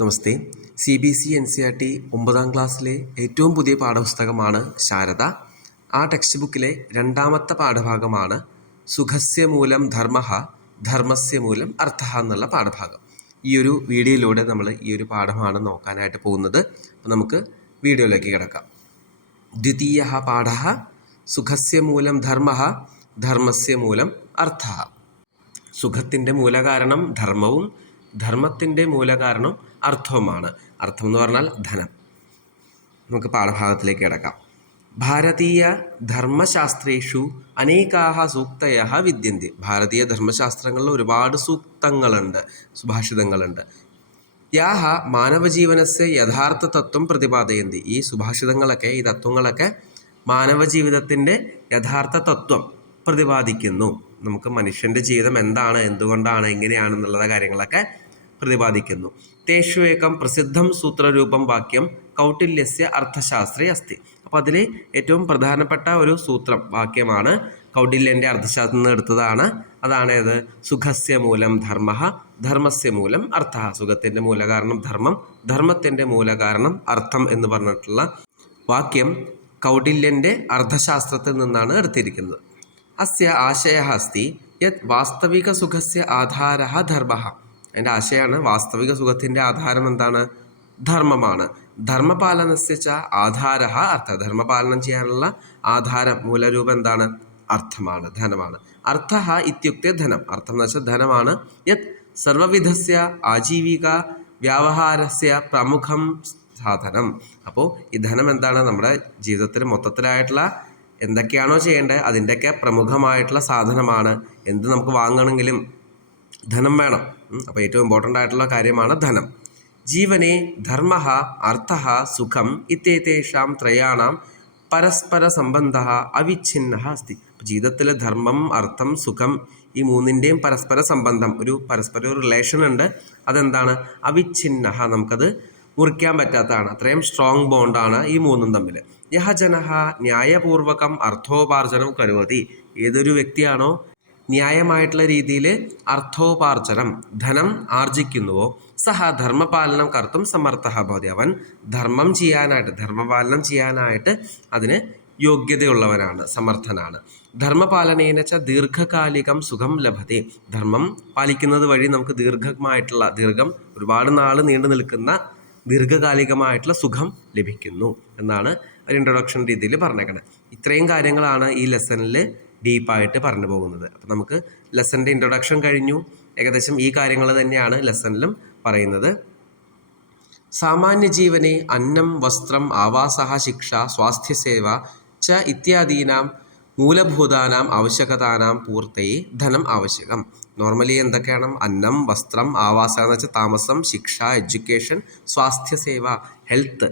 നമസ്തേ. CBSE-NCERT 9ാം ക്ലാസ്സിലെ ഏറ്റവും പുതിയ പാഠപുസ്തകമാണ് ശാരദ. ആ ടെക്സ്റ്റ് ബുക്കിലെ രണ്ടാമത്തെ പാഠഭാഗമാണ് സുഖസ്യ മൂലം ധർമ്മഃ ധർമ്മസ്യ മൂലം അർത്ഥഃ എന്നുള്ള പാഠഭാഗം. ഈ ഒരു വീഡിയോയിലൂടെ നമ്മൾ ഈ ഒരു പാഠമാണ് നോക്കാനായിട്ട് പോകുന്നത്. അപ്പോൾ നമുക്ക് വീഡിയോയിലേക്ക് കിടക്കാം. ദ്വിതീയഃ പാഠഃ സുഖസ്യ മൂലം ധർമ്മഃ ധർമ്മസ്യ മൂലം അർത്ഥഃ. സുഖത്തിൻ്റെ മൂലകാരണം ധർമ്മവും ധർമ്മത്തിൻ്റെ മൂലകാരണം അർത്ഥവുമാണ്. അർത്ഥം എന്ന് പറഞ്ഞാൽ ധനം. നമുക്ക് പാഠഭാഗത്തിലേക്ക് കിടക്കാം. ഭാരതീയ ധർമ്മശാസ്ത്രേഷു അനേകാഹ സൂക്തയഃ വിദ്യന്തി. ഭാരതീയ ധർമ്മശാസ്ത്രങ്ങളിൽ ഒരുപാട് സൂക്തങ്ങളുണ്ട്, സുഭാഷിതങ്ങളുണ്ട്. യാഹ മാനവജീവനസ്യ യഥാർത്ഥ തത്വം പ്രതിപാദയന്തി. ഈ സുഭാഷിതങ്ങളൊക്കെ, ഈ തത്വങ്ങളൊക്കെ മാനവജീവിതത്തിൻ്റെ യഥാർത്ഥ തത്വം പ്രതിപാദിക്കുന്നു. നമുക്ക് മനുഷ്യൻ്റെ ജീവിതം എന്താണ്, എന്തുകൊണ്ടാണ്, എങ്ങനെയാണെന്നുള്ള കാര്യങ്ങളൊക്കെ പ്രതിപാദിക്കുന്നു. തേഷു ഏകം പ്രസിദ്ധം സൂത്രരൂപം വാക്യം കൗട്ടില്യസ്യ അർത്ഥശാസ്ത്രേ അസ്തി. അപ്പോൾ അതിൽ ഏറ്റവും പ്രധാനപ്പെട്ട ഒരു സൂത്രം വാക്യമാണ് കൗട്ടില്യൻ്റെ അർത്ഥശാസ്ത്രത്തിൽ നിന്ന് എടുത്തതാണ്. അതാണേത്? സുഖസ്യ മൂലം ധർമ്മഃ ധർമ്മസ്യ മൂലം അർത്ഥഃ. സുഖത്തിൻ്റെ മൂലകാരണം ധർമ്മം, ധർമ്മത്തിൻ്റെ മൂലകാരണം അർത്ഥം എന്ന് പറഞ്ഞിട്ടുള്ള വാക്യം കൗട്ടില്യൻ്റെ അർത്ഥശാസ്ത്രത്തിൽ നിന്നാണ് എടുത്തിരിക്കുന്നത്. അസ്യ ആശയഃ അസ്തി യത് വാസ്തവിക സുഖസ്യ ആധാരഃ ധർമ്മഃ. അതിൻ്റെ ആശയമാണ് വാസ്തവിക സുഖത്തിൻ്റെ ആധാരം എന്താണ്? ധർമ്മമാണ്. ധർമ്മപാലനസ്യ ച ആധാരഃ അർത്ഥഃ. ധർമ്മപാലനം ചെയ്യാനുള്ള ആധാരം, മൂലരൂപം എന്താണ്? അർത്ഥമാണ്, ധനമാണ്. അർത്ഥഃ ഇത്യുക്തെ ധനം. അർത്ഥം എന്ന് വെച്ചാൽ ധനമാണ്. യത് സർവവിധസ്യ ആജീവിക വ്യാവഹാരസ്യ പ്രമുഖം സാധനം. അപ്പോൾ ഈ ധനം എന്താണ്? നമ്മുടെ ജീവിതത്തിൽ മൊത്തത്തിലായിട്ടുള്ള എന്തൊക്കെയാണോ ചെയ്യേണ്ടത് അതിൻ്റെയൊക്കെ പ്രമുഖമായിട്ടുള്ള സാധനമാണ്. എന്ത് നമുക്ക് വാങ്ങണമെങ്കിലും ധനം വേണം. അപ്പോൾ ഏറ്റവും ഇമ്പോർട്ടൻ്റ് ആയിട്ടുള്ള കാര്യമാണ് ധനം. ജീവനെ ധർമ്മഃ അർത്ഥഃ സുഖം ഇത്യേതേഷാം ത്രയാണാം പരസ്പര സംബന്ധഃ അവിഛിന്നഃ അസ്തി. ജീവിതത്തിൽ ധർമ്മം, അർത്ഥം, സുഖം, ഈ മൂന്നിൻ്റെയും പരസ്പര സംബന്ധം, പരസ്പര റിലേഷൻ ഉണ്ട്. അതെന്താണ്? അവിഛിന്നഃ. നമുക്കത് മുറിക്കാൻ പറ്റാത്തതാണ്. അത്രയും സ്ട്രോങ് ബോണ്ടാണ് ഈ മൂന്നും തമ്മിൽ. യഹ ജനഃ ന്യായപൂർവകം അർത്ഥോപാർജനം കരോതി. ഏതൊരു വ്യക്തിയാണോ ന്യായമായിട്ടുള്ള രീതിയിൽ അർത്ഥോപാർജനം, ധനം ആർജിക്കുന്നുവോ, സഹ ധർമ്മപാലനം കർത്തും സമർത്ഥഃ ഭവതി. അവൻ ധർമ്മം ചെയ്യാനായിട്ട്, ധർമ്മപാലനം ചെയ്യാനായിട്ട് അതിന് യോഗ്യതയുള്ളവനാണ്, സമർത്ഥനാണ്. ധർമ്മപാലനേന ച ദീർഘകാലികം സുഖം ലഭത്തെ. ധർമ്മം പാലിക്കുന്നത് വഴി നമുക്ക് ദീർഘം ഒരുപാട് നാൾ നീണ്ടു നിൽക്കുന്ന ദീർഘകാലികമായിട്ടുള്ള സുഖം ലഭിക്കുന്നു എന്നാണ് ഒരു ഇൻട്രൊഡക്ഷൻ രീതിയിൽ പറഞ്ഞേക്കണത്. ഇത്രയും കാര്യങ്ങളാണ് ഈ ലെസണിൽ ഡീപ്പായിട്ട് പറഞ്ഞു പോകുന്നത്. അപ്പം നമുക്ക് ലെസൻ്റെ ഇൻട്രൊഡക്ഷൻ കഴിഞ്ഞു. ഏകദേശം ഈ കാര്യങ്ങൾ തന്നെയാണ് ലെസണിലും പറയുന്നത്. സാമാന്യ ജീവനെ അന്നം, വസ്ത്രം, ആവാസഃ, ശിക്ഷ, സ്വാസ്ഥ്യസേവ ച ഇത്യാദീനാം മൂലഭൂതാനാം ആവശ്യകതാനാം പൂർത്തയെ ധനം ആവശ്യകം. നോർമലി എന്തൊക്കെയാണ്? അന്നം, വസ്ത്രം, ആവാസം എന്ന് വെച്ചാൽ താമസം, ശിക്ഷ, എഡ്യൂക്കേഷൻ, സ്വാസ്ഥ്യസേവ, ഹെൽത്ത്,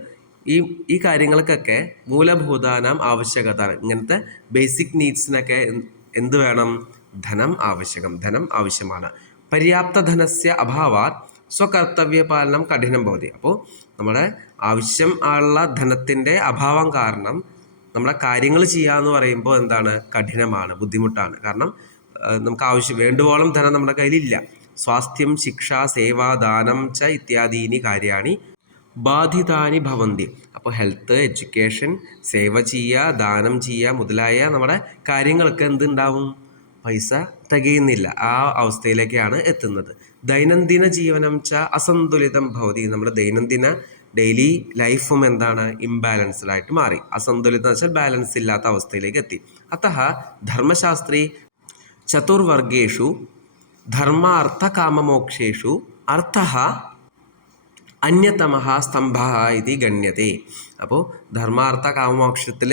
ഈ കാര്യങ്ങൾക്കൊക്കെ മൂലഭൂതാനാം ആവശ്യകത, ഇങ്ങനത്തെ ബേസിക് നീഡ്സിനൊക്കെ എന്ത് വേണം? ധനം ആവശ്യകം, ധനം ആവശ്യമാണ്. പര്യാപ്ത ധനസ്യ അഭാവാത് സ്വകർത്തവ്യപാലനം കഠിനം ഭവതി. അപ്പോൾ നമ്മുടെ ആവശ്യം ഉള്ള ധനത്തിൻ്റെ അഭാവം കാരണം നമ്മുടെ കാര്യങ്ങൾ ചെയ്യാന്ന് പറയുമ്പോൾ എന്താണ്? കഠിനമാണ്, ബുദ്ധിമുട്ടാണ്. കാരണം നമുക്ക് വേണ്ടുവോളം ധനം നമ്മുടെ കയ്യിലില്ല. സ്വാസ്ഥ്യം, ശിക്ഷ, സേവ, ദാനം ച ഇത്യാദീനി കാര്യാണി ബാധിതാനി ഭവന്തി. അപ്പോൾ ഹെൽത്ത്, എഡ്യൂക്കേഷൻ, സേവ ചെയ്യുക, ദാനം ചെയ്യുക മുതലായ നമ്മുടെ കാര്യങ്ങൾക്ക് എന്തുണ്ടാവും? പൈസ തികയുന്നില്ല. ആ അവസ്ഥയിലേക്കാണ് എത്തുന്നത്. ദൈനംദിന ജീവനം ച അസന്തുലിതം ഭവതി. നമ്മുടെ ഡെയിലി ലൈഫും എന്താണ്? ഇംബാലൻസ്ഡായിട്ട് മാറി. അസന്തുലിതം എന്ന് വെച്ചാൽ ബാലൻസ് ഇല്ലാത്ത അവസ്ഥയിലേക്ക് എത്തി. അതഃ ധർമ്മശാസ്ത്രേ ചതുർവർഗേഷു ധർമാർത്ഥ കാമമോക്ഷേഷു അർത്ഥഃ അന്യതമഃ സ്തംഭഃ ഇതി ഗണ്യത്തെ. അപ്പോൾ ധർമാർത്ഥ കാമമോക്ഷത്തിൽ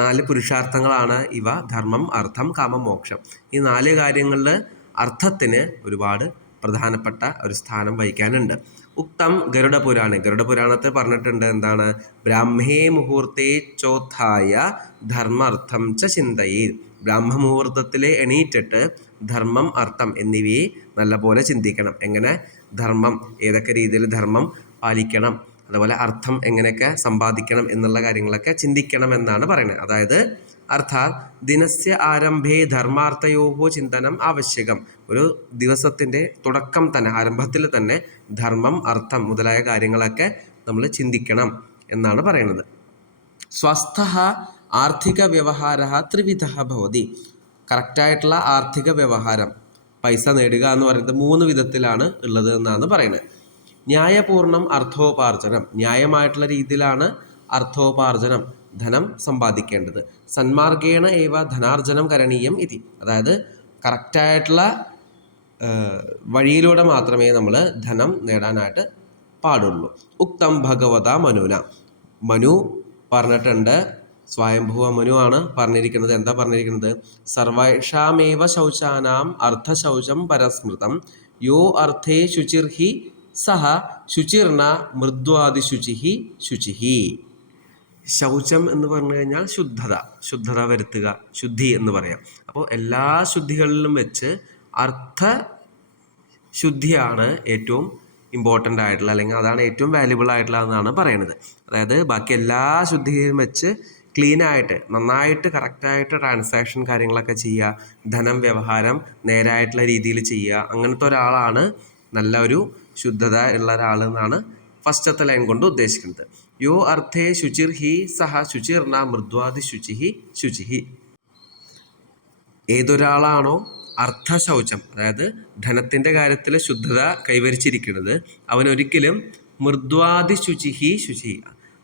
4 പുരുഷാർത്ഥങ്ങളാണ് ഇവ. ധർമ്മം, അർത്ഥം, കാമം, മോക്ഷം. ഈ 4 കാര്യങ്ങളിൽ അർത്ഥത്തിന് ഒരുപാട് പ്രധാനപ്പെട്ട ഒരു സ്ഥാനം വഹിക്കാനുണ്ട്. ഉക്തം ഗരുഡപുരാണത്തിൽ പറഞ്ഞിട്ടുണ്ട് എന്താണ്? ബ്രാഹ്മേ മുഹൂർത്തേ ചോത്ഥായ ധർമ്മർത്ഥം ച ചിന്തയേ. ബ്രാഹ്മമുഹൂർത്തത്തിൽ എണീറ്റിട്ട് ധർമ്മം, അർത്ഥം എന്നിവയെ നല്ലപോലെ ചിന്തിക്കണം. എങ്ങനെ ധർമ്മം, ഏതൊക്കെ രീതിയിൽ ധർമ്മം പാലിക്കണം, അതുപോലെ അർത്ഥം എങ്ങനെയൊക്കെ സമ്പാദിക്കണം എന്നുള്ള കാര്യങ്ങളൊക്കെ ചിന്തിക്കണം എന്നാണ് പറയുന്നത്. അതായത് അർത്ഥാത് ദിനസ്യ ആരംഭേ ധർമാർത്ഥയോഹോ ചിന്തനം ആവശ്യകം. ഒരു ദിവസത്തിൻ്റെ തുടക്കം തന്നെ, ആരംഭത്തിൽ തന്നെ ധർമ്മം, അർത്ഥം മുതലായ കാര്യങ്ങളൊക്കെ നമ്മൾ ചിന്തിക്കണം എന്നാണ് പറയുന്നത്. സ്വസ്ഥഃ ആർത്ഥിക വ്യവഹാര ത്രിവിധ ഭവതി. കറക്റ്റായിട്ടുള്ള ആർത്ഥിക വ്യവഹാരം, പൈസ നേടുക എന്ന് പറയുന്നത് 3 വിധത്തിലാണ് ഉള്ളത് എന്നാണ് പറയുന്നത്. ന്യായപൂർണം അർത്ഥോപാർജനം, ന്യായമായിട്ടുള്ള രീതിയിലാണ് അർത്ഥോപാർജനം, ധനം സമ്പാദിക്കേണ്ടത്. സന്മാർഗേണ ഏവ ധനാർജനം കരണീയം ഇതി, അതായത് കറക്റ്റായിട്ടുള്ള വഴിയിലൂടെ മാത്രമേ നമ്മൾ ധനം നേടാനായിട്ട് പാടുള്ളൂ. ഉക്തം ഭഗവത മനുന, മനു പറഞ്ഞിട്ടുണ്ട്, സ്വയംഭുവ മനു ആണ് പറഞ്ഞിരിക്കുന്നത്. എന്താ പറഞ്ഞിരിക്കുന്നത്? സർവേഷാമേവ ശൗചാനാം അർത്ഥശൗചം പരസ്മൃതം യോ അർത്ഥേ ശുചിർഹി സഹ ശുചിർന മൃദ്വാദിശുചിഹി ശുചിഹി. ശൗചം എന്ന് പറഞ്ഞു കഴിഞ്ഞാൽ ശുദ്ധത വരുത്തുക, ശുദ്ധി എന്ന് പറയാം. അപ്പോൾ എല്ലാ ശുദ്ധികളിലും വെച്ച് അർത്ഥശുദ്ധിയാണ് ഏറ്റവും ഇമ്പോർട്ടൻ്റ് ആയിട്ടുള്ള, അല്ലെങ്കിൽ അതാണ് ഏറ്റവും വാല്യുബിൾ ആയിട്ടുള്ളതെന്നാണ് പറയുന്നത്. അതായത് ബാക്കി എല്ലാ ശുദ്ധിയും വെച്ച് ക്ലീനായിട്ട്, നന്നായിട്ട്, കറക്റ്റായിട്ട് ട്രാൻസാക്ഷൻ കാര്യങ്ങളൊക്കെ ചെയ്യുക, ധനം വ്യവഹാരം നേരായിട്ടുള്ള രീതിയിൽ ചെയ്യുക. അങ്ങനത്തെ ഒരാളാണ് നല്ല ഒരു ശുദ്ധത ഉള്ള ഒരാൾ എന്നാണ് ഫസ്റ്റത്തെ ലൈൻ കൊണ്ട് ഉദ്ദേശിക്കുന്നത്. യോ അർത്ഥേ ശുചിർഹി സഹ ശുചിർന മൃദ്വാദിശുചിഹി ശുചിഹി. ഏതൊരാളാണോ അർത്ഥശൗചം, അതായത് ധനത്തിൻ്റെ കാര്യത്തിൽ ശുദ്ധത കൈവരിച്ചിരിക്കുന്നത്, അവനൊരിക്കലും മൃദ്വാദിശുചിഹി ശുചി,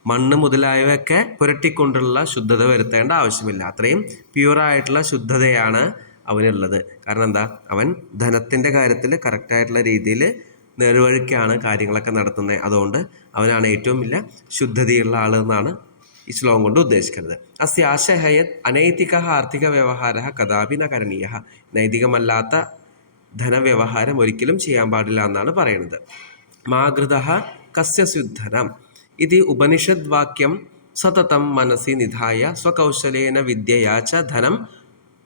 മണ്ണ് മുതലായവയൊക്കെ പുരട്ടിക്കൊണ്ടുള്ള ശുദ്ധത വരുത്തേണ്ട ആവശ്യമില്ല. അത്രയും പ്യുവറായിട്ടുള്ള ശുദ്ധതയാണ് അവനുള്ളത്. കാരണം എന്താ? അവൻ ധനത്തിൻ്റെ കാര്യത്തിൽ കറക്റ്റായിട്ടുള്ള രീതിയിൽ നേർവഴിക്കാണ് കാര്യങ്ങളൊക്കെ നടത്തുന്നത്. അതുകൊണ്ട് അവനാണ് ഏറ്റവും വലിയ ശുദ്ധതയുള്ള ആൾ എന്നാണ് ഈ ശ്ലോകം കൊണ്ട് ഉദ്ദേശിക്കുന്നത്. അസ്യ ആശയയത് അനൈതിക ആർത്ഥിക വ്യവഹാര കഥാപി ന കരണീയ. നൈതികമല്ലാത്ത ധനവ്യവഹാരം ഒരിക്കലും ചെയ്യാൻ പാടില്ല എന്നാണ് പറയുന്നത്. മാകൃതഃ കസ്യ സ്യുദ്ധനം ഇതി ഉപനിഷദ് വാക്യം സതതം മനസ്സി നിധായ സ്വകൗശലേന വിദ്യയാ ച ധനം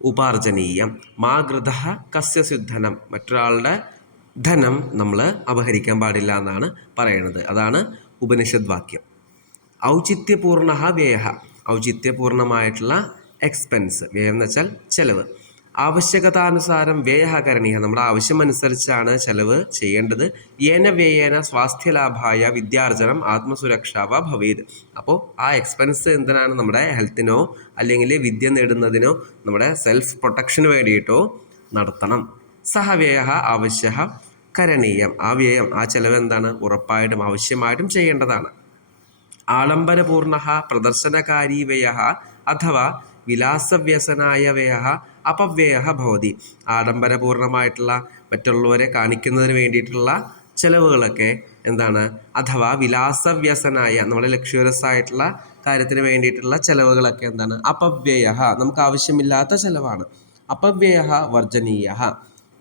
ഉപാർജനീയം. മാകൃതഃ കസ്യ സ്യുദ്ധനം, മറ്റൊരാളുടെ ധനം നമ്മൾ അപഹരിക്കാൻ പാടില്ല എന്നാണ് പറയുന്നത്. അതാണ് ഉപനിഷദ് വാക്യം. ഔചിത്യപൂർണ വ്യയ, ഔചിത്യപൂർണമായിട്ടുള്ള എക്സ്പെൻസ്, വ്യയം എന്ന് വെച്ചാൽ ചെലവ്. ആവശ്യകതാനുസാരം വ്യയ കരണീയ, നമ്മുടെ ആവശ്യമനുസരിച്ചാണ് ചെലവ് ചെയ്യേണ്ടത്. യേന വ്യയേന സ്വാസ്ഥ്യലാഭായ വിദ്യാർജനം ആത്മസുരക്ഷാവ ഭവേത്. അപ്പോൾ ആ എക്സ്പെൻസ് എന്തിനാണ്? നമ്മുടെ ഹെൽത്തിനോ അല്ലെങ്കിൽ വിദ്യ നേടുന്നതിനോ നമ്മുടെ സെൽഫ് പ്രൊട്ടക്ഷന് വേണ്ടിയിട്ടോ നടത്തണം. സഹ വ്യയ ആവശ്യ കരണീയം, ആ വ്യയം, ആ ചെലവ് എന്താണ്? ഉറപ്പായിട്ടും ആവശ്യമായിട്ടും ചെയ്യേണ്ടതാണ്. ആഡംബരപൂർണ പ്രദർശനകാരി വ്യയ അഥവാ വിലാസവ്യസനായ വ്യയ അപവ്യയ ഭവതി. ആഡംബരപൂർണമായിട്ടുള്ള, മറ്റുള്ളവരെ കാണിക്കുന്നതിന് വേണ്ടിയിട്ടുള്ള ചിലവുകളൊക്കെ എന്താണ്? അഥവാ വിലാസവ്യസനായ, നമ്മുടെ ലക്ഷ്വറസ് ആയിട്ടുള്ള കാര്യത്തിന് വേണ്ടിയിട്ടുള്ള ചിലവുകളൊക്കെ എന്താണ്? അപവ്യയ, നമുക്ക് ആവശ്യമില്ലാത്ത ചിലവാണ്. അപവ്യയ വർജനീയ,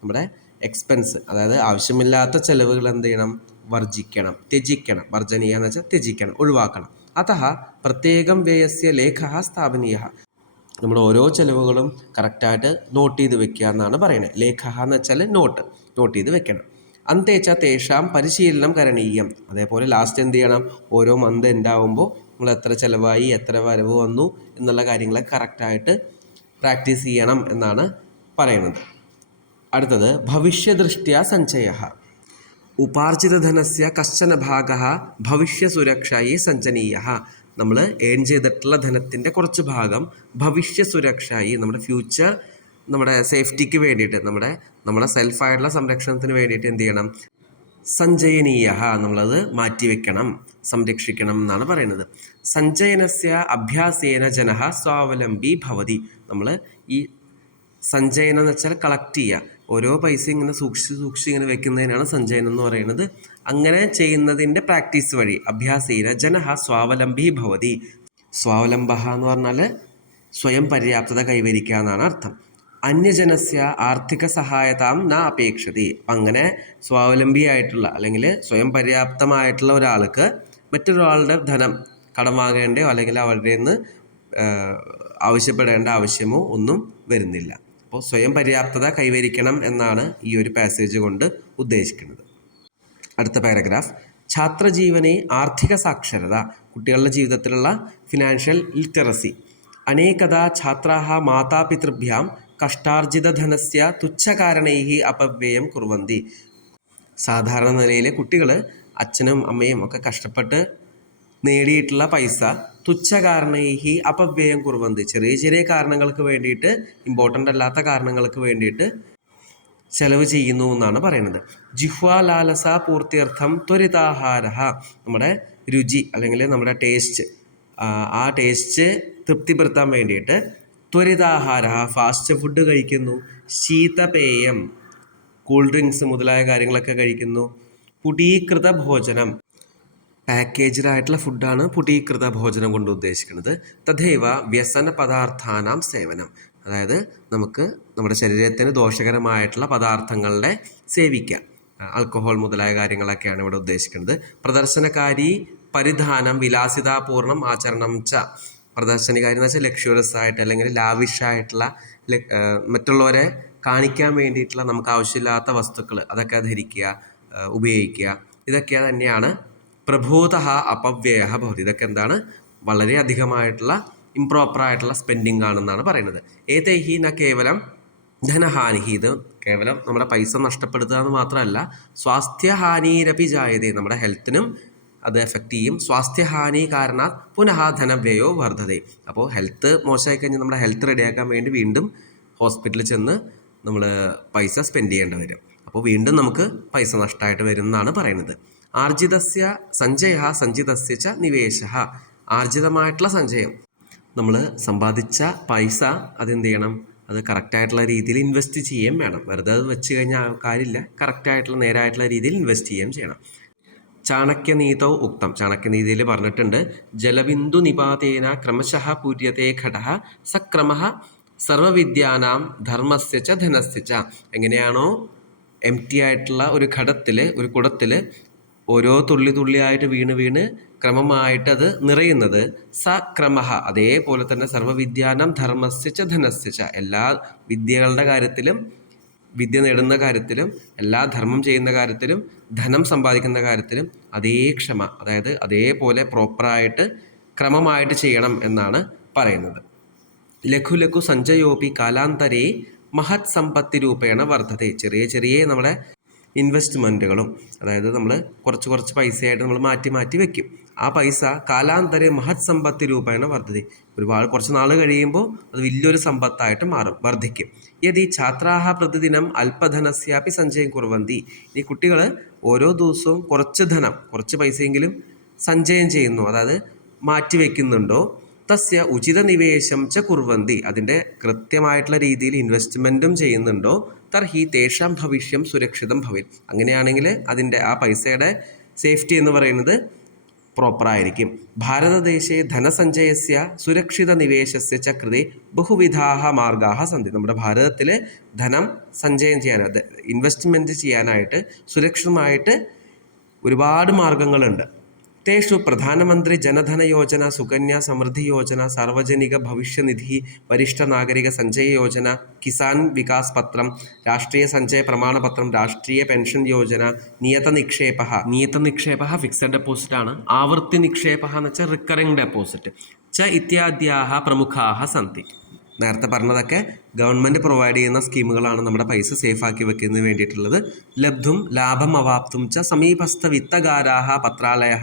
നമ്മുടെ എക്സ്പെൻസ്, അതായത് ആവശ്യമില്ലാത്ത ചിലവുകൾ എന്ത് ചെയ്യണം? വർജിക്കണം, ത്യജിക്കണം. വർജനീയ എന്ന് വെച്ചാൽ ത്യജിക്കണം, ഒഴിവാക്കണം. അതഃ പ്രത്യേകം വ്യയസ്യ ലേഖ സ്ഥാപനീയ, നമ്മുടെ ഓരോ ചിലവുകളും കറക്റ്റായിട്ട് നോട്ട് ചെയ്ത് വെക്കുക എന്നാണ് പറയുന്നത്. ലേഖ എന്ന് വെച്ചാൽ നോട്ട് ചെയ്ത് വെക്കണം. അന്തേച്ച തേഷാം പരിശീലനം കരണീയം, അതേപോലെ ലാസ്റ്റ് എന്ത് ചെയ്യണം? ഓരോ മന്ത് ഉണ്ടാവുമ്പോൾ നമ്മൾ എത്ര ചിലവായി, എത്ര വരവ് വന്നു എന്നുള്ള കാര്യങ്ങളൊക്കെ കറക്റ്റായിട്ട് പ്രാക്ടീസ് ചെയ്യണം എന്നാണ് പറയുന്നത്. അടുത്തത് ഭവിഷ്യദൃഷ്ട്യാ സഞ്ചയ. ഉപാർജിതധനസ്യ കശ്ചന ഭാഗ ഭവിഷ്യസുരക്ഷായി സഞ്ചനീയ. നമ്മൾ ഏൺ ചെയ്തിട്ടുള്ള ധനത്തിൻ്റെ കുറച്ച് ഭാഗം ഭവിഷ്യസുരക്ഷായി, നമ്മുടെ ഫ്യൂച്ചർ, നമ്മുടെ സേഫ്റ്റിക്ക് വേണ്ടിയിട്ട്, നമ്മുടെ സെൽഫായിട്ടുള്ള സംരക്ഷണത്തിന് വേണ്ടിയിട്ട് എന്ത് ചെയ്യണം? സഞ്ചയനീയ, നമ്മളത് മാറ്റിവെക്കണം, സംരക്ഷിക്കണം എന്നാണ് പറയുന്നത്. സഞ്ചയനസ്യ അഭ്യാസേന ജനഃ സ്വാവലംബി ഭവതി. നമ്മൾ ഈ സഞ്ചയനം എന്ന് വെച്ചാൽ കളക്ട് ചെയ്യുക, ഓരോ പൈസ ഇങ്ങനെ സൂക്ഷിച്ച് ഇങ്ങനെ വെക്കുന്നതിനാണ് സഞ്ചയനം എന്ന് പറയുന്നത്. അങ്ങനെ ചെയ്യുന്നതിൻ്റെ പ്രാക്ടീസ് വഴി അഭ്യാസേന ജനഃ സ്വാവലംബി ഭവതി. സ്വാവലംബ എന്ന് പറഞ്ഞാൽ സ്വയം പര്യാപ്തത കൈവരിക്കുക എന്നാണ് അർത്ഥം. അന്യജനസ്യ ആർത്ഥിക സഹായതാം ന അപേക്ഷതി. അങ്ങനെ സ്വാവലംബിയായിട്ടുള്ള, അല്ലെങ്കിൽ സ്വയം പര്യാപ്തമായിട്ടുള്ള ഒരാൾക്ക് മറ്റൊരാളുടെ ധനം കടം വാങ്ങേണ്ടയോ അല്ലെങ്കിൽ അവരുടെ നിന്ന് ആവശ്യപ്പെടേണ്ട ആവശ്യമോ ഒന്നും വരുന്നില്ല. അപ്പോൾ സ്വയം പര്യാപ്തത കൈവരിക്കണം എന്നാണ് ഈ ഒരു പാസേജ് കൊണ്ട് ഉദ്ദേശിക്കുന്നത്. അടുത്ത പാരഗ്രാഫ്. ഛാത്രജീവനെ ആർത്ഥിക സാക്ഷരത, കുട്ടികളുടെ ജീവിതത്തിലുള്ള ഫിനാൻഷ്യൽ ലിറ്ററസി. അനേകദാ ഛാത്രാः മാതാപിതൃഭ്യാം കഷ്ടാർജിതധനസ്യ തുച്ഛകാരണൈः അപവ്യയം കുർവന്തി. സാധാരണ നിലയിൽ കുട്ടികൾ അച്ഛനും അമ്മയും ഒക്കെ കഷ്ടപ്പെട്ട് നേടിയിട്ടുള്ള പൈസ തുച്ഛകാരണൈഹി അപവ്യയം കുർവന്തി, ചെറിയ ചെറിയ കാരണങ്ങൾക്ക് വേണ്ടിയിട്ട്, ഇമ്പോർട്ടൻ്റ് അല്ലാത്ത കാരണങ്ങൾക്ക് വേണ്ടിയിട്ട് ചെലവ് ചെയ്യുന്നു എന്നാണ് പറയുന്നത്. ജിഹ്വാലാലസ പൂർത്തിയർത്ഥം ത്വരിതാഹാര, നമ്മുടെ രുചി അല്ലെങ്കിൽ നമ്മുടെ ടേസ്റ്റ്, ആ ടേസ്റ്റ് തൃപ്തിപ്പെടുത്താൻ വേണ്ടിയിട്ട് ത്വരിതാഹാര, ഫാസ്റ്റ് ഫുഡ് കഴിക്കുന്നു. ശീതപേയം, കൂൾ ഡ്രിങ്ക്സ് മുതലായ കാര്യങ്ങളൊക്കെ കഴിക്കുന്നു. പുടീകൃത ഭോജനം, പാക്കേജ്ഡായിട്ടുള്ള ഫുഡാണ് പുടീകൃത ഭോജനം കൊണ്ട് ഉദ്ദേശിക്കുന്നത്. തഥൈവ വ്യസന പദാർത്ഥാനാം സേവനം, അതായത് നമുക്ക് നമ്മുടെ ശരീരത്തിന് ദോഷകരമായിട്ടുള്ള പദാർത്ഥങ്ങളുടെ സേവിക്കുക, ആൽക്കഹോൾ മുതലായ കാര്യങ്ങളൊക്കെയാണ് ഇവിടെ ഉദ്ദേശിക്കുന്നത്. പ്രദർശനകാരി പരിധാനം വിലാസിതാപൂർണം ആചരണം ച, പ്രദർശനകാരി എന്ന് വെച്ചാൽ ലക്ഷ്യൂറസ് ആയിട്ട് അല്ലെങ്കിൽ ലാവിഷായിട്ടുള്ള മറ്റുള്ളവരെ കാണിക്കാൻ വേണ്ടിയിട്ടുള്ള നമുക്ക് ആവശ്യമില്ലാത്ത വസ്തുക്കൾ അതൊക്കെ ധരിക്കുക, ഉപയോഗിക്കുക, ഇതൊക്കെ തന്നെയാണ് പ്രഭൂതഃ അപവ്യയഃ ഭവതി. ഇതൊക്കെ എന്താണ്, വളരെ അധികമായിട്ടുള്ള ഇംപ്രോപ്പറായിട്ടുള്ള സ്പെൻഡിങ് ആണെന്നാണ് പറയുന്നത്. ഏതൈഹി ന കേവലം ധനഹാനിഹി, ഇത് കേവലം നമ്മുടെ പൈസ നഷ്ടപ്പെടുത്തുക എന്ന് മാത്രമല്ല, സ്വാസ്ഥ്യഹാനിരപി ജായതേ, നമ്മുടെ ഹെൽത്തിനും അത് എഫക്റ്റ് ചെയ്യും. സ്വാസ്ഥ്യഹാനി കാരണാത് പുനഃ ധനവ്യയോ വർദ്ധതേ, അപ്പോൾ ഹെൽത്ത് മോശമായി കഴിഞ്ഞാൽ നമ്മുടെ ഹെൽത്ത് റെഡിയാക്കാൻ വേണ്ടി വീണ്ടും ഹോസ്പിറ്റലിൽ ചെന്ന് നമ്മൾ പൈസ സ്പെൻഡ് ചെയ്യേണ്ടി വരും. അപ്പോൾ വീണ്ടും നമുക്ക് പൈസ നഷ്ടമായിട്ട് വരും എന്നാണ് പറയുന്നത്. ആർജിതസ്യ സഞ്ചയ സഞ്ചിതസ്യ ച നിവേശഃ, ആർജിതമായിട്ടുള്ള സഞ്ചയം, നമ്മൾ സമ്പാദിച്ച പൈസ അതെന്ത് ചെയ്യണം, അത് കറക്റ്റായിട്ടുള്ള രീതിയിൽ ഇൻവെസ്റ്റ് ചെയ്യുകയും വേണം. വെറുതെ അത് വെച്ച് കഴിഞ്ഞാൽ കാര്യമില്ല, കറക്റ്റായിട്ടുള്ള നേരായിട്ടുള്ള രീതിയിൽ ഇൻവെസ്റ്റ് ചെയ്യുകയും ചെയ്യണം. ചാണക്യനീതൗ ഉക്തം, ചാണക്യനീതിയിൽ പറഞ്ഞിട്ടുണ്ട്, ജലബിന്ദു നിപാതേന ക്രമശഃ പൂര്യതേ ഘടഃ സക്രമഃ സർവവിദ്യാനാം ധർമ്മസ്യ ച ധനസ്യ ച. എങ്ങനെയാണോ എം ടി ആയിട്ടുള്ള ഒരു ഘടത്തിൽ, ഒരു കുടത്തിൽ ഓരോ തുള്ളി തുള്ളിയായിട്ട് വീണ് വീണ് ക്രമമായിട്ട് അത് നിറയുന്നത്, സക്രമഃ അതേപോലെ തന്നെ സർവവിദ്യാനാം ധർമ്മസ്യ ച ധനസ്യ ച, എല്ലാ വിദ്യകളുടെ കാര്യത്തിലും, വിദ്യ നേടുന്ന കാര്യത്തിലും, എല്ലാ ധർമ്മം ചെയ്യുന്ന കാര്യത്തിലും, ധനം സമ്പാദിക്കുന്ന കാര്യത്തിലും അതേ ക്ഷമ, അതായത് അതേപോലെ പ്രോപ്പറായിട്ട് ക്രമമായിട്ട് ചെയ്യണം എന്നാണ് പറയുന്നത്. ലഘു ലഘു സഞ്ചയോപി കാലാന്തരേ മഹത് സമ്പത്തി രൂപേണ വർദ്ധതേ, ചെറിയ ചെറിയ നമ്മുടെ ഇൻവെസ്റ്റ്മെൻറ്റുകളും, അതായത് നമ്മൾ കുറച്ച് കുറച്ച് പൈസയായിട്ട് നമ്മൾ മാറ്റി മാറ്റി വെക്കും. ആ പൈസ കാലാന്തരെ മഹത് സമ്പത്തി രൂപേണ വർദ്ധതി, ഒരുപാട് കുറച്ച് നാൾ കഴിയുമ്പോൾ അത് വലിയൊരു സമ്പത്തായിട്ട് മാറും, വർദ്ധിക്കും. യദി ഛാത്രാഹ പ്രതിദിനം അല്പധനസ്യാപി സഞ്ചയം കുർവന്തി, ഈ കുട്ടികൾ ഓരോ ദിവസവും കുറച്ച് ധനം, കുറച്ച് പൈസയെങ്കിലും സഞ്ചയം ചെയ്യുന്നു, അതായത് മാറ്റി വയ്ക്കുന്നുണ്ടോ, തസ്യ ഉചിത നിവേശം ച കുർവന്തി, അതിൻ്റെ കൃത്യമായിട്ടുള്ള രീതിയിൽ ഇൻവെസ്റ്റ്മെൻറ്റും ചെയ്യുന്നുണ്ടോ, തർഹി തേഷാം ഭവിഷ്യം സുരക്ഷിതം ഭവിൻ, അങ്ങനെയാണെങ്കിൽ അതിൻ്റെ ആ പൈസയുടെ സേഫ്റ്റി എന്ന് പറയുന്നത് പ്രോപ്പറായിരിക്കും. ഭാരതദേശേ ധനസഞ്ചയസ്യ സുരക്ഷിത നിവേശസ്യ ച കൃതേ ബഹുവിധാഹ മാർഗാഹ സന്തി, നമ്മുടെ ഭാരതത്തിൽ ധനം സഞ്ചയം ചെയ്യാനായിട്ട്, ഇൻവെസ്റ്റ്മെൻറ്റ് ചെയ്യാനായിട്ട് സുരക്ഷിതമായിട്ട് ഒരുപാട് മാർഗങ്ങളുണ്ട്. തേഷു പ്രധാനമന്ത്രി ജനധന യോജന, സുകന്യ സമൃദ്ധി യോജന, സാർവജനിക ഭവിഷ്യനിധി, വരിഷ്ഠ നാഗരിക സഞ്ചയ യോജന, കിസാൻ വികാസ് പത്രം, രാഷ്ട്രീയ സഞ്ചയ പ്രമാണപത്രം, രാഷ്ട്രീയ പെൻഷൻ യോജന, നിയത നിക്ഷേപ ഫിക്സഡ് ഡെപ്പോസിറ്റ് ആണ്, ആവർത്തി നിക്ഷേപ എന്ന് വെച്ചാൽ റിക്കറിംഗ് ഡെപ്പോസിറ്റ് ച ഇത്യാദ്യാഹ പ്രമുഖാഹ സന്തി. നേരത്തെ പറഞ്ഞതൊക്കെ ഗവൺമെൻറ് പ്രൊവൈഡ് ചെയ്യുന്ന സ്കീമുകളാണ് നമ്മുടെ പൈസ സേഫാക്കി വെക്കുന്നതിന് വേണ്ടിയിട്ടുള്ളത്. ലബ്ധും ലാഭം അവാപ്തും ച സമീപസ്ഥ വിത്തകാരാഹ പത്രാലയ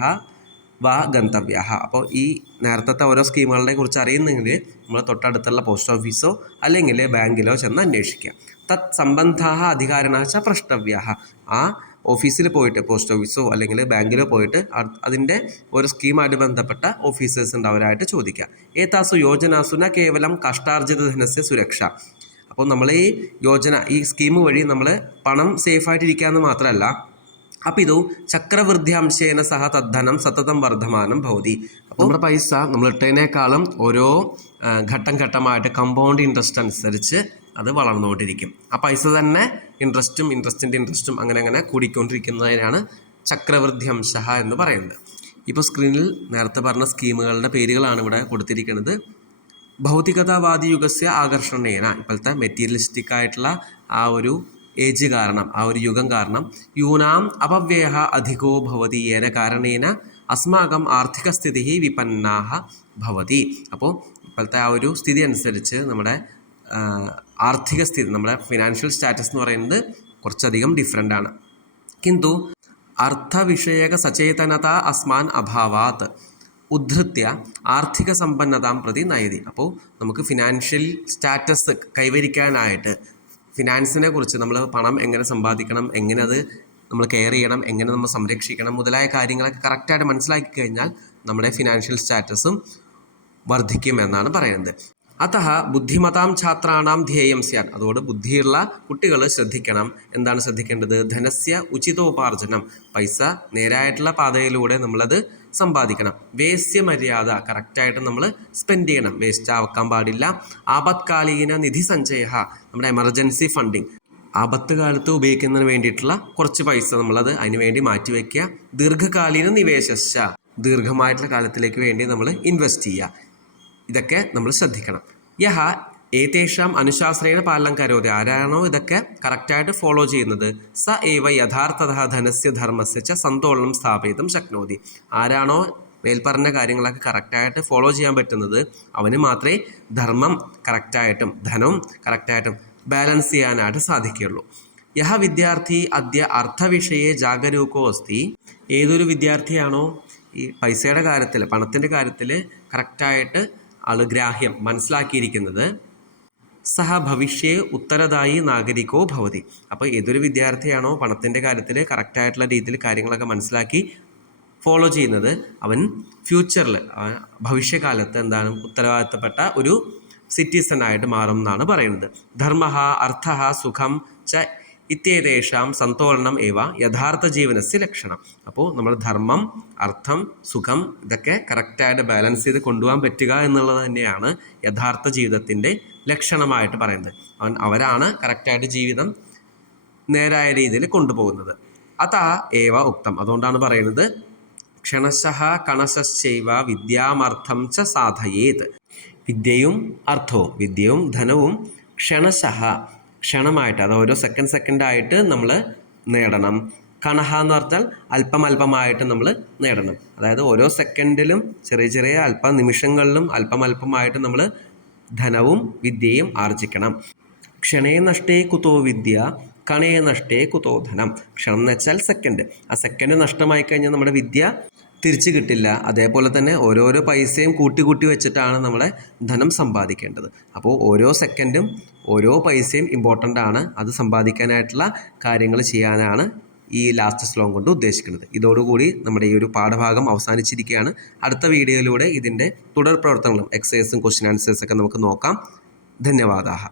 വാ ഗന്തവ്യ. അപ്പോൾ ഈ നേരത്തെ ഓരോ സ്കീമുകളെ കുറിച്ച് അറിയുന്നെങ്കിൽ നമ്മൾ തൊട്ടടുത്തുള്ള പോസ്റ്റ് ഓഫീസോ അല്ലെങ്കിൽ ബാങ്കിലോ ചെന്ന് അന്വേഷിക്കുക. തത് സംബന്ധാഹ അധികാരിണ ച പ്രഷ്ടവ്യ, ആ ഓഫീസിൽ പോയിട്ട്, പോസ്റ്റ് ഓഫീസോ അല്ലെങ്കിൽ ബാങ്കിലോ പോയിട്ട് അതിൻ്റെ ഒരു സ്കീമായിട്ട് ബന്ധപ്പെട്ട ഓഫീസേഴ്സ് ഉണ്ട്, അവരായിട്ട് ചോദിക്കുക. ഏതാസു യോജനാസു ന കേവലം കഷ്ടാർജിത ധനസ്യ സുരക്ഷ, അപ്പോൾ നമ്മൾ ഈ യോജന, ഈ സ്കീം വഴി നമ്മൾ പണം സേഫായിട്ടിരിക്കുക എന്ന് മാത്രമല്ല, അപ്പം ഇതു ചക്രവൃദ്ധ്യാംശേന സഹ തദ്ധനം സതതം വർദ്ധമാനം ഭവതി, അപ്പോൾ നമ്മുടെ പൈസ നമ്മൾ ഇട്ടതിനേക്കാളും ഓരോ ഘട്ടം ഘട്ടമായിട്ട് കമ്പൗണ്ട് ഇൻട്രസ്റ്റ് അനുസരിച്ച് അത് വളർന്നുകൊണ്ടിരിക്കും. ആ പൈസ തന്നെ ഇൻട്രസ്റ്റിൻ്റെ ഇൻട്രസ്റ്റും അങ്ങനെ അങ്ങനെ കൂടിക്കൊണ്ടിരിക്കുന്നതിനാണ് ചക്രവൃദ്ധ്യംശ എന്ന് പറയുന്നത്. ഇപ്പോൾ സ്ക്രീനിൽ നേരത്തെ പറഞ്ഞ സ്കീമുകളുടെ പേരുകളാണ് ഇവിടെ കൊടുത്തിരിക്കുന്നത്. ഭൗതികതാവാദി യുഗസ്യ ആകർഷണേന, ഇപ്പോഴത്തെ മെറ്റീരിയലിസ്റ്റിക് ആയിട്ടുള്ള ആ ഒരു ഏജ് കാരണം, ആ ഒരു യുഗം കാരണം, യൂനാം അപവ്യയ അധികോ ഭവതി യേന കാരണേന അസ്മാകം ആർത്ഥികസ്ഥിതി വിപന്നാഹ ഭവതി. അപ്പോൾ ഇപ്പോഴത്തെ ആ ഒരു സ്ഥിതി അനുസരിച്ച് നമ്മുടെ ആർത്ഥിക സ്ഥിതി, നമ്മുടെ ഫിനാൻഷ്യൽ സ്റ്റാറ്റസ് എന്ന് പറയുന്നത് കുറച്ചധികം ഡിഫറെൻ്റ് ആണ്. കിന്തു അർത്ഥവിഷയക സചേതനത അസ്മാൻ അഭാവാത് ഉദ്ധൃത്യ ആർത്ഥിക സമ്പന്നതാം പ്രതി നയതി. അപ്പോൾ നമുക്ക് ഫിനാൻഷ്യൽ സ്റ്റാറ്റസ് കൈവരിക്കാനായിട്ട് ഫിനാൻസിനെ കുറിച്ച്, നമ്മൾ പണം എങ്ങനെ സമ്പാദിക്കണം, എങ്ങനെ അത് നമ്മൾ കെയർ ചെയ്യണം, എങ്ങനെ നമ്മൾ സംരക്ഷിക്കണം മുതലായ കാര്യങ്ങളൊക്കെ കറക്റ്റായിട്ട് മനസ്സിലാക്കി കഴിഞ്ഞാൽ നമ്മുടെ ഫിനാൻഷ്യൽ സ്റ്റാറ്റസും വർദ്ധിക്കും എന്നാണ് പറയുന്നത്. അതः ബുദ്ധിമതാം ഛാത്രാണാം ധ്യേയം സ്യാത്. അതോട് ബുദ്ധിയുള്ള കുട്ടികൾ ശ്രദ്ധിക്കണം. എന്താണ് ശ്രദ്ധിക്കേണ്ടത്? ധനസ്യ ഉചിതോപാർജനം. പൈസ നേരായിട്ടുള്ള പാതയിലൂടെ നമ്മളത് സമ്പാദിക്കണം. വേസ്യ മര്യാദ, കറക്റ്റായിട്ട് നമ്മൾ സ്പെൻഡ് ചെയ്യണം, വേസ്റ്റ് ആക്കാൻ പാടില്ല. ആപത്കാലീന നിധി സഞ്ചയ, നമ്മുടെ എമർജൻസി ഫണ്ടിങ്, ആപത്ത് കാലത്ത് ഉപയോഗിക്കുന്നതിന് വേണ്ടിയിട്ടുള്ള കുറച്ച് പൈസ നമ്മളത് അതിന് വേണ്ടി മാറ്റിവെക്കുക. ദീർഘകാലീന നിവേശശ്ച, ദീർഘമായിട്ടുള്ള കാലത്തിലേക്ക് വേണ്ടി നമ്മൾ ഇൻവെസ്റ്റ് ചെയ്യുക. ഇതൊക്കെ നമ്മൾ ശ്രദ്ധിക്കണം. യഹ ഏതേഷാം അനുശാസ്ത്രേണ പാലനം കരോതി, ആരാണോ ഇതൊക്കെ കറക്റ്റായിട്ട് ഫോളോ ചെയ്യുന്നത്, സ ഏവ യഥാർത്ഥതഃ ധനസ്യ ധർമ്മസ്യ ച സന്തോലനം സ്ഥാപയിതും ശക്നോതി. ആരാണോ മേൽപ്പറഞ്ഞ കാര്യങ്ങളൊക്കെ കറക്റ്റായിട്ട് ഫോളോ ചെയ്യാൻ പറ്റുന്നത്, അവന് മാത്രമേ ധർമ്മം കറക്റ്റായിട്ടും ധനവും കറക്റ്റായിട്ടും ബാലൻസ് ചെയ്യാനായിട്ട് സാധിക്കുകയുള്ളൂ. യഹ വിദ്യാർത്ഥി അദ്യ അർത്ഥവിഷയെ ജാഗരൂകോ അസ്തി, ഏതൊരു വിദ്യാർത്ഥിയാണോ ഈ പൈസയുടെ കാര്യത്തിൽ, പണത്തിൻ്റെ കാര്യത്തിൽ കറക്റ്റായിട്ട് ആൾ ഗ്രാഹ്യം മനസ്സിലാക്കിയിരിക്കുന്നത്, സഹ ഭവിഷ്യേ ഉത്തരദായി നാഗരികോ ഭവതി. അപ്പോൾ ഏതൊരു വിദ്യാർത്ഥിയാണോ പണത്തിൻ്റെ കാര്യത്തിൽ കറക്റ്റായിട്ടുള്ള രീതിയിൽ കാര്യങ്ങളൊക്കെ മനസ്സിലാക്കി ഫോളോ ചെയ്യുന്നത്, അവൻ ഫ്യൂച്ചറിൽ ഭവിഷ്യകാലത്ത് എന്താണ് ഉത്തരവാദിത്തപ്പെട്ട ഒരു സിറ്റിസണായിട്ട് മാറും എന്നാണ് പറയുന്നത്. ധർമ്മ അർത്ഥ സുഖം ച ഇത്യേതേഷാം സന്തോലനം ഏവ യഥാർത്ഥ ജീവനസ്യ ലക്ഷണം. അപ്പോൾ നമ്മൾ ധർമ്മം, അർത്ഥം, സുഖം ഇതൊക്കെ കറക്റ്റായിട്ട് ബാലൻസ് ചെയ്ത് കൊണ്ടുപോകാൻ പറ്റുക എന്നുള്ളത് തന്നെയാണ് യഥാർത്ഥ ജീവിതത്തിൻ്റെ ലക്ഷണമായിട്ട് പറയുന്നത്. അവരാണ് കറക്റ്റായിട്ട് ജീവിതം നേരായ രീതിയിൽ കൊണ്ടുപോകുന്നത്. അതാ ഏവ ഉക്തം, അതുകൊണ്ടാണ് പറയുന്നത് ക്ഷണശഃ കണശശ്ചൈവ വിദ്യാമർത്ഥം ച സാധയേത്. വിദ്യയും അർത്ഥവും, വിദ്യയും ധനവും ക്ഷണശഃ, ക്ഷണമായിട്ട്, അത് ഓരോ സെക്കൻഡായിട്ട് നമ്മൾ നേടണം. കണഹ എന്ന് പറഞ്ഞാൽ അല്പമായിട്ട് നമ്മൾ നേടണം. അതായത് ഓരോ സെക്കൻഡിലും ചെറിയ നിമിഷങ്ങളിലും അല്പമായിട്ട് നമ്മൾ ധനവും വിദ്യയും ആർജിക്കണം. ക്ഷണേ നഷ്ടേ കുതോ വിദ്യ കണേ നഷ്ടേ കുതോ ധനം. ക്ഷണം എന്ന് വെച്ചാൽ സെക്കൻഡ്. ആ സെക്കൻഡ് നഷ്ടമായി കഴിഞ്ഞാൽ നമ്മുടെ വിദ്യ തിരിച്ചു കിട്ടില്ല. അതേപോലെ തന്നെ ഓരോരോ പൈസയും കൂട്ടി വെച്ചിട്ടാണ് നമ്മളെ ധനം സമ്പാദിക്കേണ്ടത്. അപ്പോൾ ഓരോ സെക്കൻഡും ഓരോ പൈസയും ഇമ്പോർട്ടൻ്റ് ആണ്. അത് സമ്പാദിക്കാനായിട്ടുള്ള കാര്യങ്ങൾ ചെയ്യാനാണ് ഈ ലാസ്റ്റ് ശ്ലോകം കൊണ്ട് ഉദ്ദേശിക്കുന്നത്. ഇതോടുകൂടി നമ്മുടെ ഈ ഒരു പാഠഭാഗം അവസാനിച്ചിരിക്കുകയാണ്. അടുത്ത വീഡിയോയിലൂടെ ഇതിൻ്റെ തുടർ പ്രവർത്തനങ്ങളും എക്സസൈസും ക്വസ്റ്റ്യൻ ആൻസേഴ്സൊക്കെ നമുക്ക് നോക്കാം. ധന്യവാദാഹ.